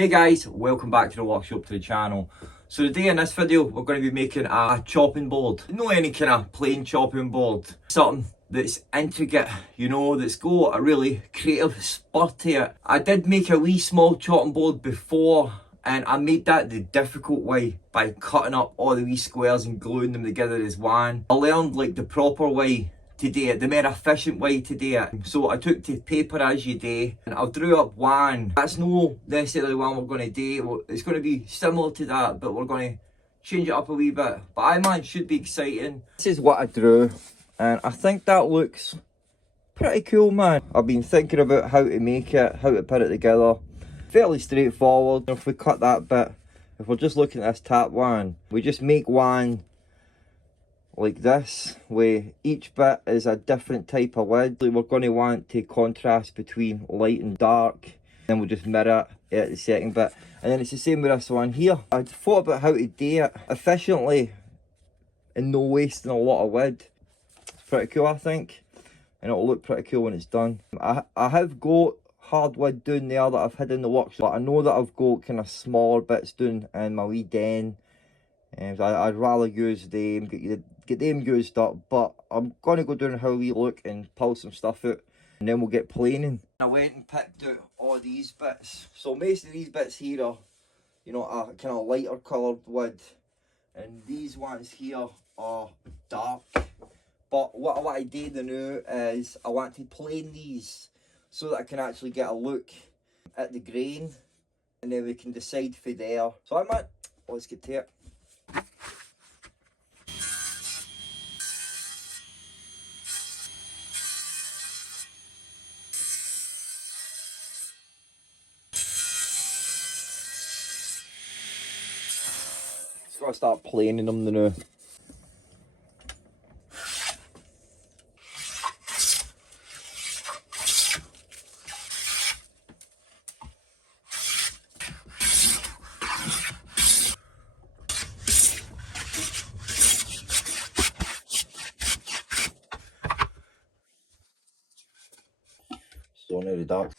Hey guys, welcome back to the workshop, to the channel. So today in this video we're going to be making a chopping board. Not any kind of plain chopping board, something that's intricate, you know, that's got a really creative spur to it. I did make a wee small chopping board before, and I made that the difficult way by cutting up all the wee squares and gluing them together as one. I learned like the proper way to do it, the more efficient way to do it. So I took to paper as you do, and I drew up one. That's no necessarily one we're going to do. It's going to be similar to that, but we're going to change it up a wee bit. But I man, should be exciting. This is what I drew, and I think that looks pretty cool, man. I've been thinking about how to make it, how to put it together. Fairly straightforward. If we cut that bit, if we're just looking at this tap one, we just make one like this, where each bit is a different type of wood. We're going to want to contrast between light and dark, then we'll just mirror it at the second bit. And then it's the same with this one here. I thought about how to do it efficiently and no wasting a lot of wood. It's pretty cool, I think, and it'll look pretty cool when it's done. I have got hardwood down there that I've hid in the workshop. I know that I've got kind of smaller bits down in my wee den, and I'd rather use them, get them used up, but I'm going to go down how we look and pull some stuff out, and then we'll get planing. I went and picked out all these bits. So most of these bits here are, you know, a kind of lighter coloured wood, and these ones here are dark. But what I want to do now is I want to plane these so that I can actually get a look at the grain, and then we can decide for there. So I might, let's get to it. Just gotta start planing them now. So now the dark.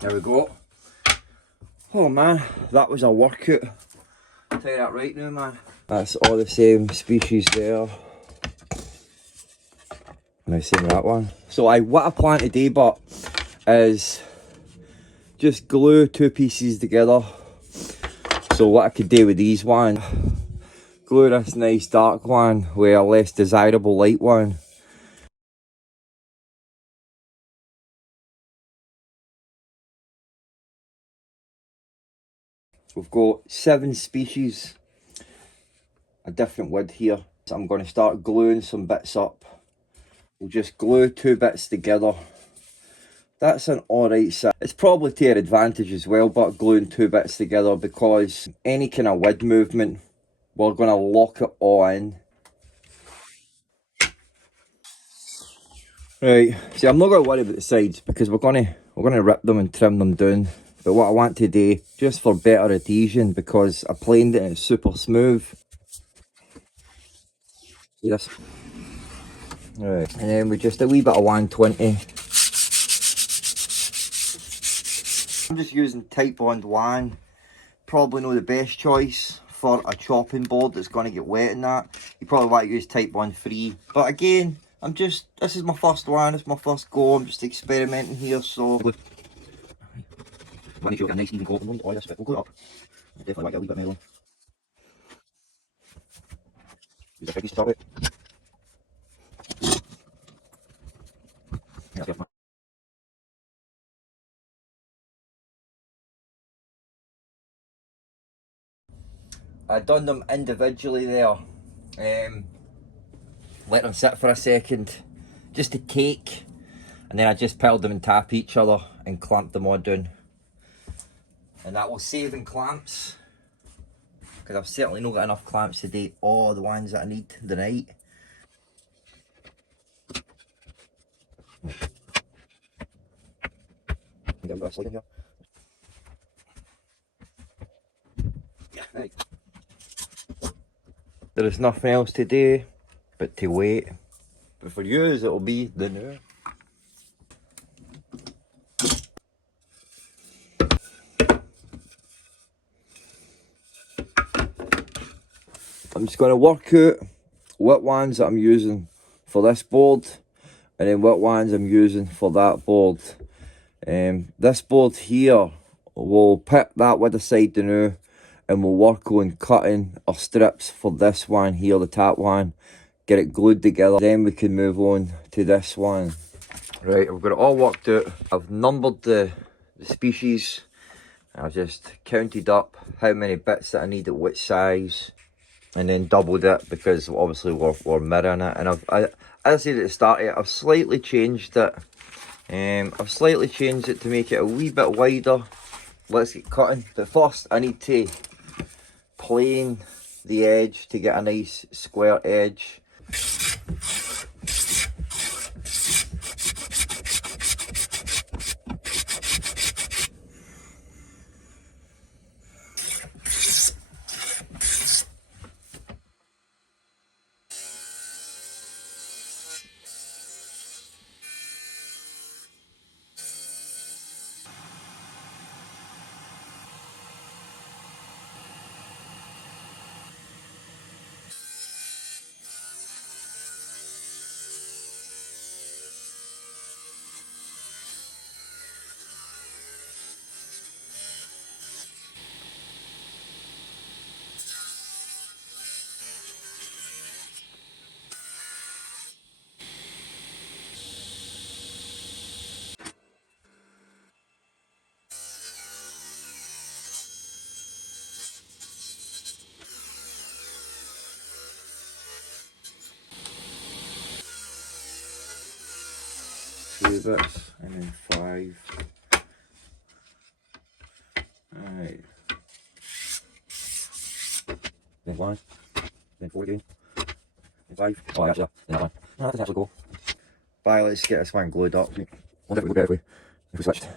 There we go. Oh man, that was a workout. I'll tell you that right now, man. That's all the same species there. And the same with that one. So what I plan to do, but is just glue two pieces together. So what I could do with these one, glue this nice dark one with a less desirable light one. We've got 7 species of different wood here. So I'm going to start gluing some bits up. We'll just glue 2 bits together. That's an alright set. It's probably to your advantage as well, but gluing 2 bits together, because any kind of wood movement, we're going to lock it all in. Right, see, I'm not going to worry about the sides because we're going to rip them and trim them down. But what I want to do, just for better adhesion, because I planed it and it's super smooth. See this? Right, and then we just a wee bit of 120. I'm just using Type Bond 1. Probably not the best choice for a chopping board that's going to get wet in that. You probably want to use Type Bond 3. But again, this is my first one, it's my first go, I'm just experimenting here, so. I need to get a nice even coat on all this bit. We'll glue it up. I definitely want to get a wee bit melon. Use a big piece to top it. Yeah, that's I done them individually there. Let them sit for a second, just to cake, and then I just piled them and tap each other and clamped them all down. And that will save in clamps, because I've certainly not got enough clamps to do all the ones that I need tonight. Get a bit of slide in here. Yeah, right. There is nothing else to do but to wait. But for you, it'll be the new. I'm just going to work out what ones that I'm using for this board and then what ones I'm using for that board. This board here, we'll put that with the side now and we'll work on cutting our strips for this one here, the top one, get it glued together, then we can move on to this one. Right, I've got it all worked out. I've numbered the species. I've just counted up how many bits that I need at which size, and then doubled it because obviously we're mirroring it. And as I said at the start, I've slightly changed it. I've slightly changed it to make it a wee bit wider. Let's get cutting. But first, I need to plane the edge to get a nice square edge. Two bits and then 5. Alright. Then 1. Then 4 again. Then 5. Oh, actually, then that one. No, that doesn't actually go. Bye, let's get this one glued up. We'll definitely go better if we switched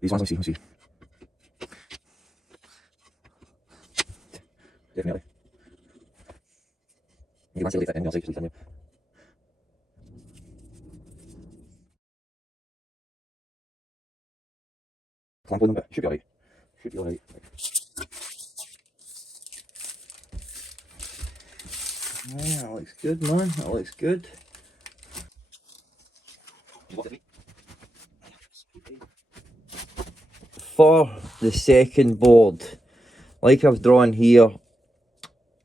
these ones. Let's see. Definitely. You want to leave it in the other side, so leave it in there. Clamp on them, but should be alright. Should be alright. Yeah, that looks good, man. That looks good. For the second board, like I've drawn here,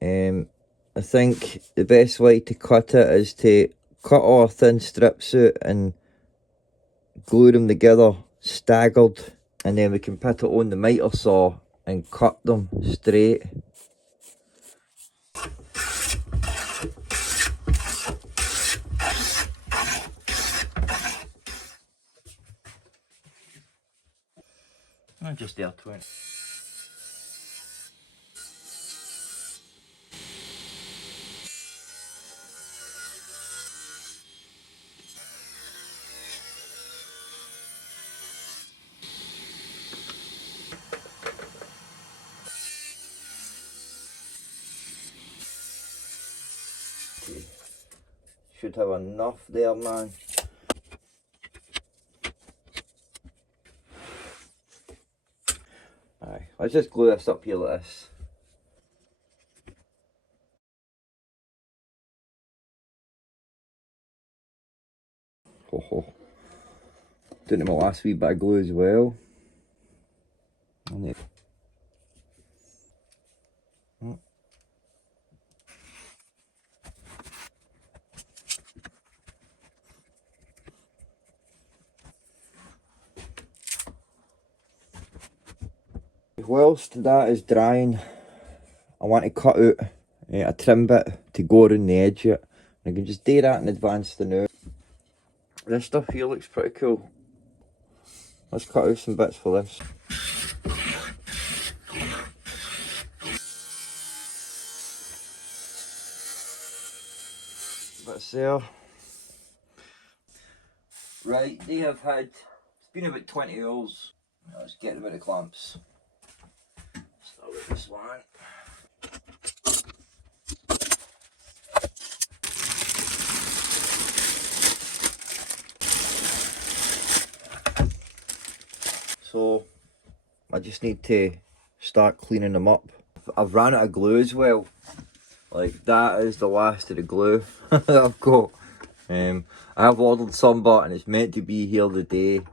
I think the best way to cut it is to cut all our thin strips out and glue them together staggered, and then we can put it on the miter saw and cut them straight. Just there, 20. Should have enough there, man. Aye, let's just glue this up here like this. Ho ho. Doing my last wee bit of glue as well. Whilst that is drying, I want to cut out a trim bit to go around the edge of it. I can just do that in advance for now. This stuff here looks pretty cool. Let's cut out some bits for this. Bits there. Right, they have had, it's been about 20 hours. Let's get them out of clamps. Start with this one. So I just need to start cleaning them up. I've ran out of glue as well. Like, that is the last of the glue that I've got. I have ordered some, but and it's meant to be here today.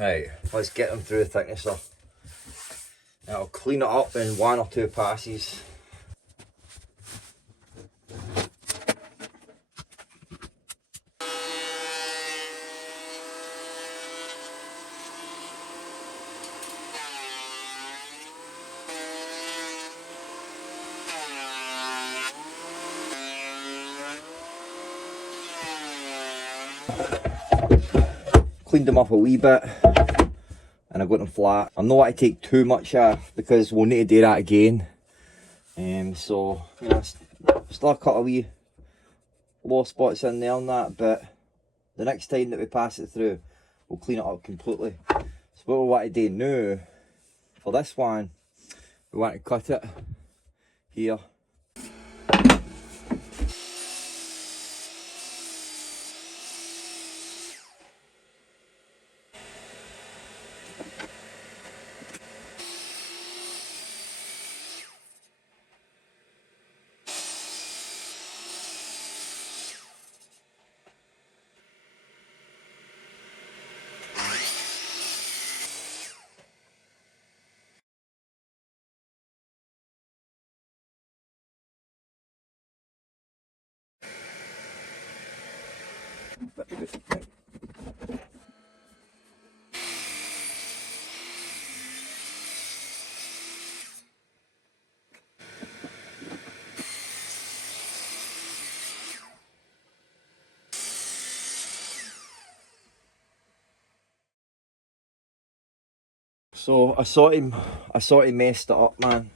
Right, let's get them through the thicknesser. I'll clean it up in 1 or 2 passes. Cleaned them up a wee bit and I got them flat. I'm not going to take too much off because we'll need to do that again. So, you know, still cut a wee low spots in there and that, but the next time that we pass it through, we'll clean it up completely. So what we want to do now, for this one, we want to cut it here. So I sort of messed it up, man.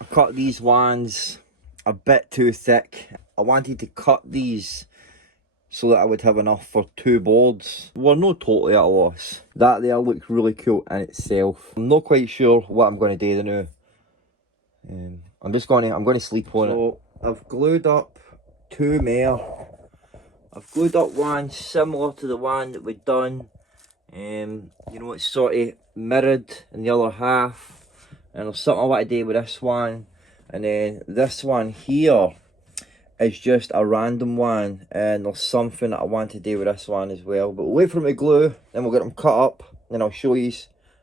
I cut these ones a bit too thick. I wanted to cut these so that I would have enough for 2 boards. We're not totally at a loss. That there looks really cool in itself. I'm not quite sure what I'm going to do now. I'm going to sleep on it. So I've glued up 2 more. I've glued up one similar to the one that we've done. You know, it's sort of mirrored in the other half. And there's something I want to do with this one. And then this one here is just a random one. And there's something that I want to do with this one as well. But we'll wait for them to glue, then we'll get them cut up. Then I'll show you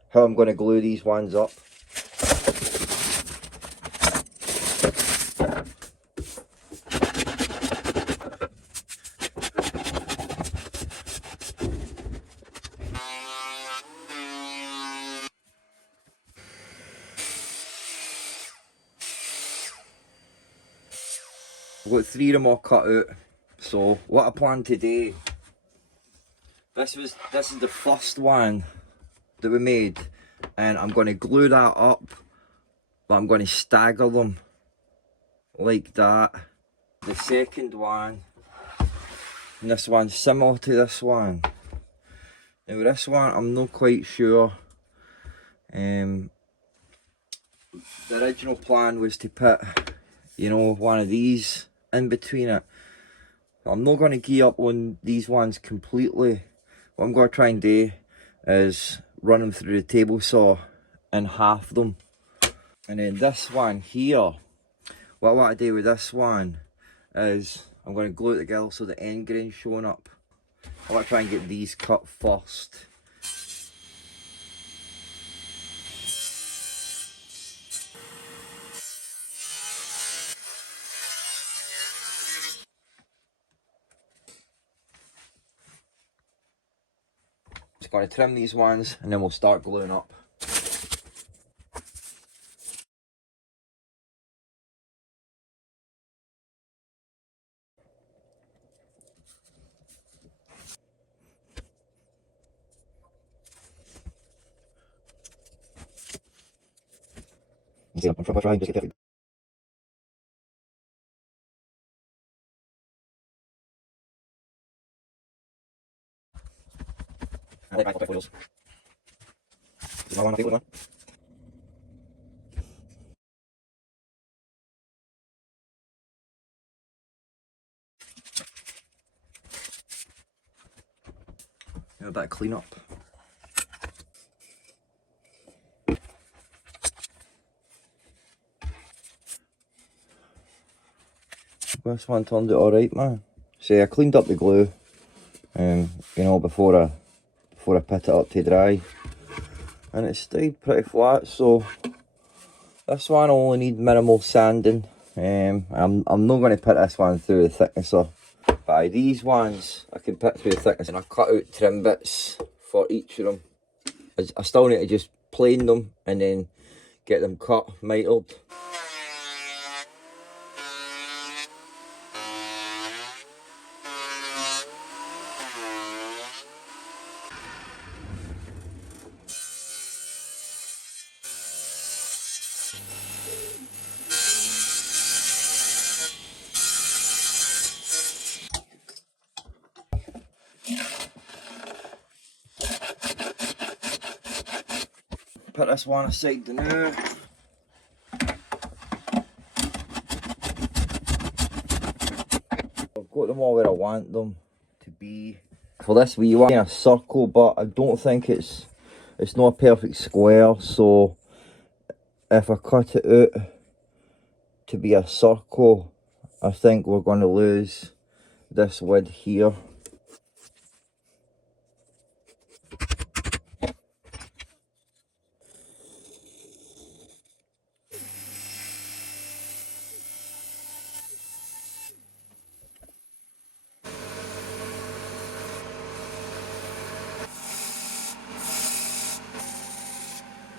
how I'm going to glue these ones up. I've got 3 of them all cut out. So what I plan to do, this is the first one that we made, and I'm going to glue that up, but I'm going to stagger them like that. The second one, and this one's similar to this one. Now with this one, I'm not quite sure. The original plan was to put, you know, one of these in between it. I'm not going to gear up on these ones completely. What I'm going to try and do is run them through the table saw and half them. And then this one here, what I want to do with this one is I'm going to glue it together so the end grain's showing up. I want to try and get these cut first. Just going to trim these ones and then we'll start gluing up. See, I'm trying to get perfect. A bit of clean up. This one turned out alright, man. See, I cleaned up the glue, you know, before I put it up to dry, and it stayed pretty flat. So this one only need minimal sanding. I'm not going to put this one through the thicknesser. But these ones I can put through the thickness, and I cut out trim bits for each of them. I still need to just plane them and then get them cut, mitered. Put this one aside now. I've got them all where I want them to be. For this wee one, a circle, but I don't think it's not a perfect square. So if I cut it out to be a circle, I think we're going to lose this wood here.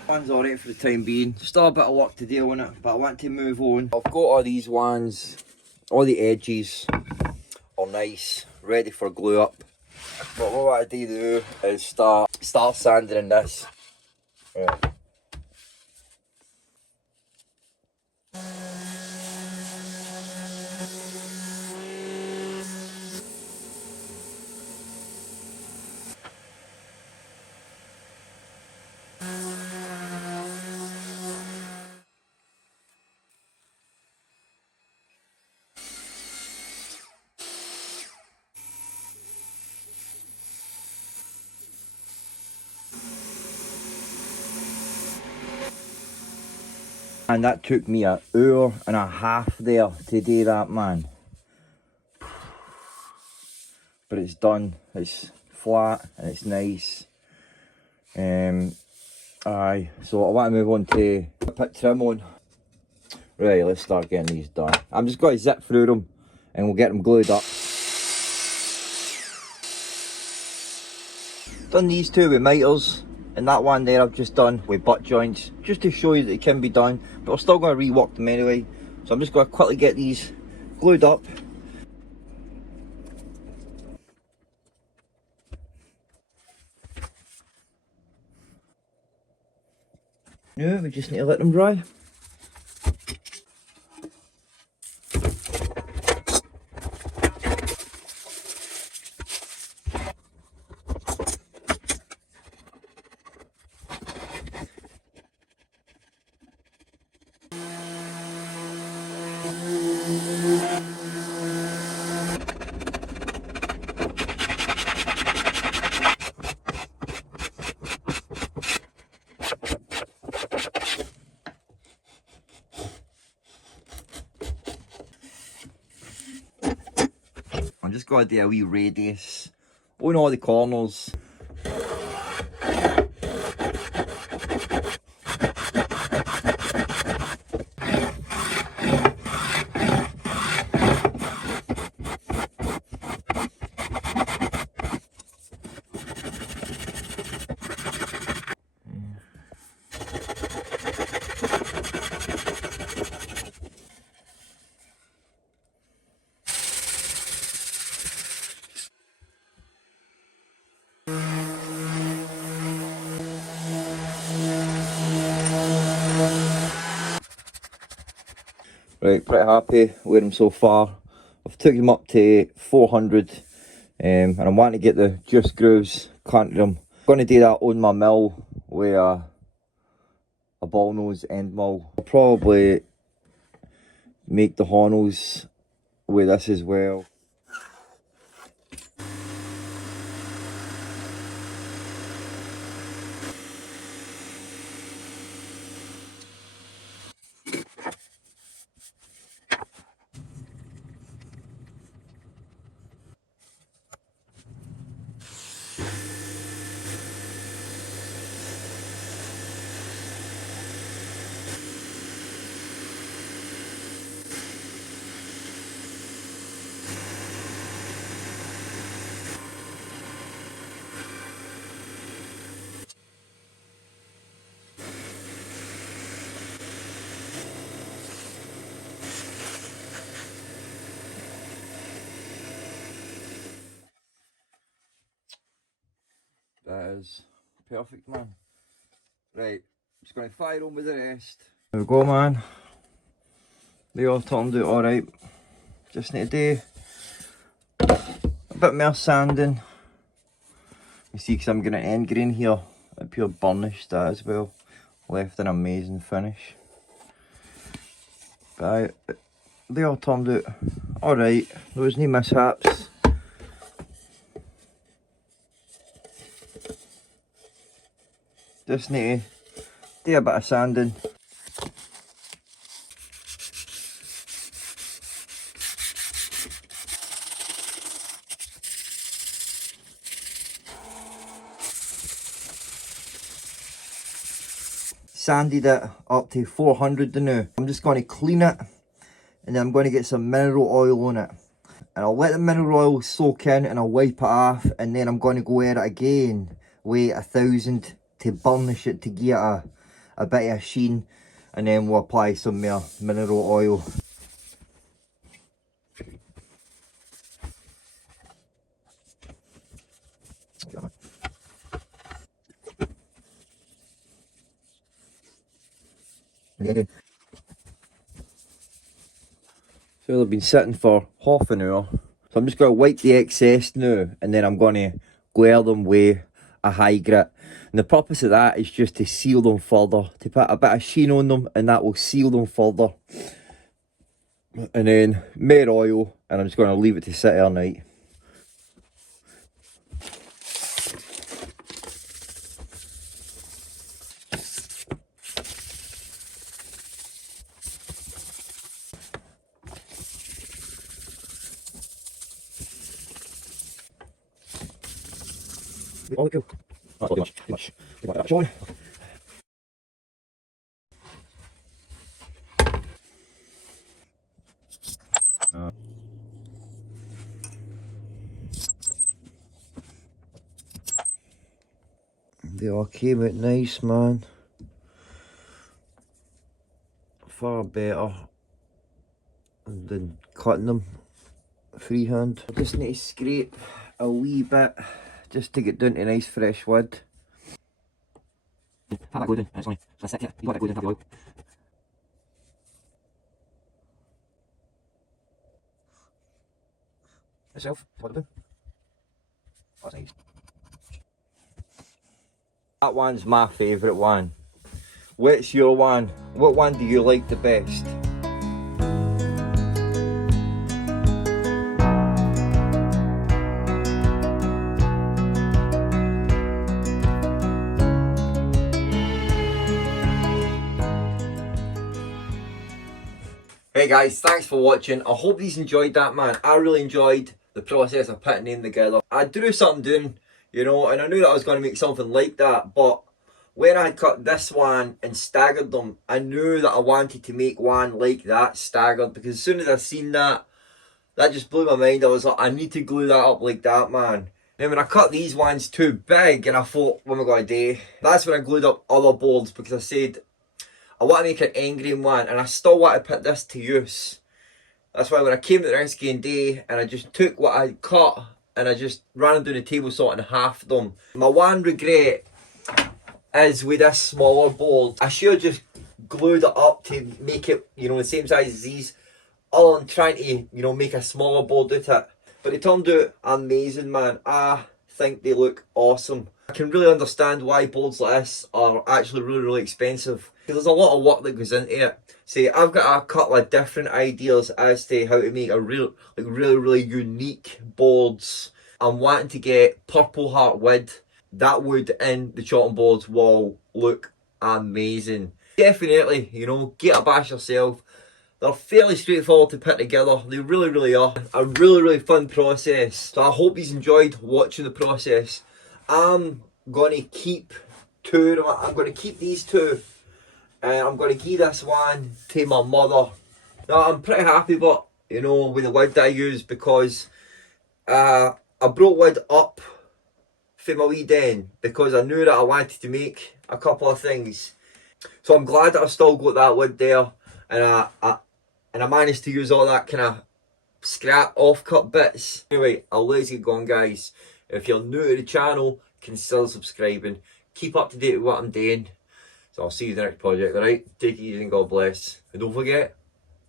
One's alright for the time being. Still a bit of work to do on it, but I want to move on. I've got all these ones, all the edges are nice, ready for glue up. But what I want to do is start sanding in this. Right. And that took me an hour and a half there to do that, man. But it's done. It's flat and it's nice. Aye. So I want to move on to put trim on. Right, let's start getting these done. I'm just going to zip through them and we'll get them glued up. Done these two with miters, and that one there I've just done with butt joints, just to show you that it can be done, but we're still going to rework them anyway. So I'm just going to quickly get these glued up. Now we just need to let them dry. I'm just going to do a wee radius on all the corners. Right, pretty happy with them so far. I've took them up to 400 and I'm wanting to get the juice grooves canted them. I'm going to do that on my mill with a ball nose end mill. I'll probably make the honels with this as well. That is perfect, man. Right, just going to fire on with the rest. There we go, man. They all turned out alright. Just need to do a bit more sanding. You see, because I'm getting an end grain here, a pure burnish that as well. Left an amazing finish. But they all turned out alright. There was no mishaps. Just need to do a bit of sanding. Sanded it up to 400 now. I'm just going to clean it and then I'm going to get some mineral oil on it. And I'll let the mineral oil soak in and I'll wipe it off, and then I'm going to go at it again with 1000 to burnish it to get a bit of a sheen, and then we'll apply some more mineral oil. So they've been sitting for half an hour. So I'm just going to wipe the excess now, and then I'm going to glare them with a high grit. And the purpose of that is just to seal them further, to put a bit of sheen on them, and that will seal them further. And then more oil, and I'm just going to leave it to sit overnight. Oh, cool. Not too much. Too much. Too much. They all came out nice, man. Far better than cutting them freehand. I just need to scrape a wee bit just to get down to nice fresh wood. Have that glue down, and it's only for a second. You got that glue down, have the oil. Yourself, what do? That's nice. That one's my favourite one. What's your one? What one do you like the best? Hey guys, thanks for watching. I hope you enjoyed that, man. I really enjoyed the process of putting them together. I drew something down, you know, and I knew that I was going to make something like that, but when I cut this one and staggered them, I knew that I wanted to make one like that, staggered, because as soon as I seen that, that just blew my mind. I was like, I need to glue that up like that, man. Then when I cut these ones too big, and I thought, what am I going to do? That's when I glued up other boards, because I said, I want to make an end grain one, and I still want to put this to use. That's why when I came to the next game day, and I just took what I cut, and I just ran them down the table saw and halved them. My one regret is with this smaller board, I should have just glued it up to make it, you know, the same size as these. all I'm trying to, you know, make a smaller board out of it. But they turned out amazing, man. I think they look awesome. I can really understand why boards like this are actually really, really expensive. There's a lot of work that goes into it. See, I've got a couple of different ideas as to how to make a real, like really, really unique boards. I'm wanting to get purple heart wood. That wood in the chopping boards will look amazing. Definitely, you know, get a bash yourself. They're fairly straightforward to put together. They really, really are. A really, really fun process. So I hope you've enjoyed watching the process. I'm going to keep two of them. I'm going to keep these two. And I'm going to give this one to my mother. Now, I'm pretty happy but you know, with the wood that I use, because I brought wood up for my wee den because I knew that I wanted to make a couple of things. So I'm glad that I've still got that wood there, and I managed to use all that kind of scrap off-cut bits. Anyway, I'll let you get going, guys. If you're new to the channel, consider subscribing. Keep up to date with what I'm doing. So I'll see you in the next project, alright? Take it easy and God bless. And don't forget,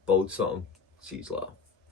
build something. See you later.